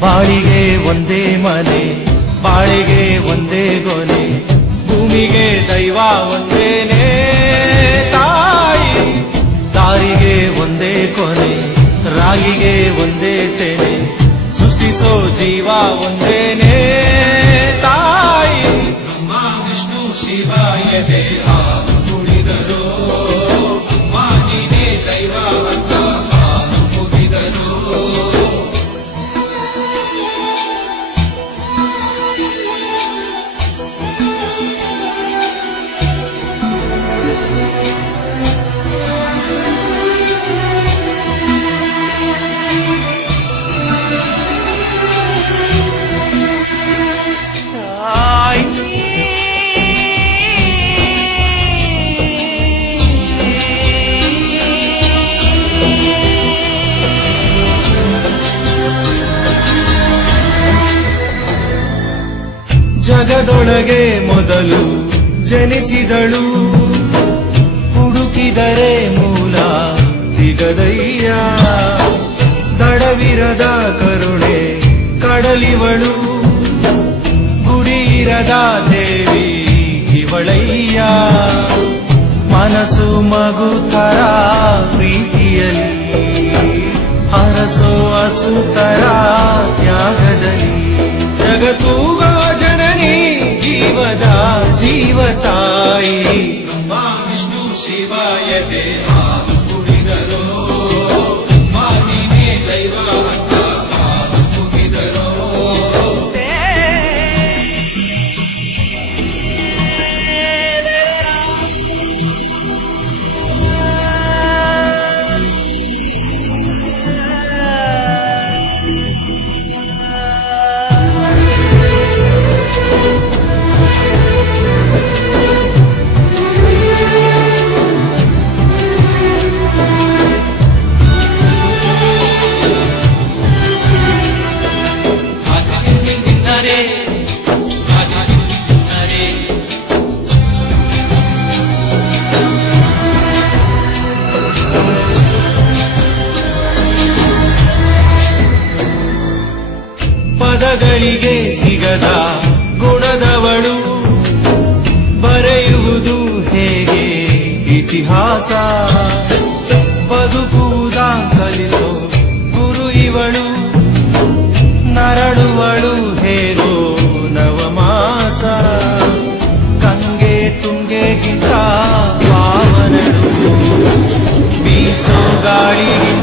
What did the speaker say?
ಒಂದೇ ಮನೆ, ಬಾಳಿಗೆ ಒಂದೇ ಗೊನೆ, ಭೂಮಿಗೆ ದೈವ ಒಂದೇನೆ. ತಾಯಿ, ದಾರಿಗೆ ಒಂದೇ ಕೊನೆ, ರಾಗಿಗೆ ಒಂದೇ ತೆನೆ, ಸೃಷ್ಟಿಸೋ ಜೀವ ಒಂದೇನೆ. ತಾಯಿ, ಬ್ರಹ್ಮ, ವಿಷ್ಣು ಶಿವ ಎದೆ ಹಾಲು ಜಗದೊಳಗೆ ಮೊದಲು ಜನಿಸಿದಳು. ಹುಡುಕಿದರೆ ಮೂಲ ಸಿಗದಯ್ಯ. ದಡವಿರದ ಕರುಣೆ ಕಡಲಿವಳು. ಗುಡಿಯಿರದ ದೇವಿ ಇವಳಯ್ಯ. ಮನಸ್ಸು ಮಗುತರ ಪ್ರೀತಿಯಲಿ ಅರಸೋ ಅಸುತರ ತ್ಯಾಗದಲ್ಲಿ. ಜಗತ್ತೂಗ ತಾಯಿ ಬ್ರಹ್ಮ ವಿಷ್ಣು ಶಿವ ಗುಣಗಳಿಗೆ ಸಿಗದ ಗುಣದವಳು. ಬರೆಯುವುದು ಹೇಗೆ? ಇತಿಹಾಸ. ಬದುಕುವುದ ಕಲಿಸೋ ಗುರು ಇವಳು. ನರಳುವಳು ಹೇರೋ ನವಮಾಸ. ಕಂಗೆ ತುಂಗೆ ಗಿಂತ ಪಾವನಳು. ಬೀಸೋ ಗಾಳಿ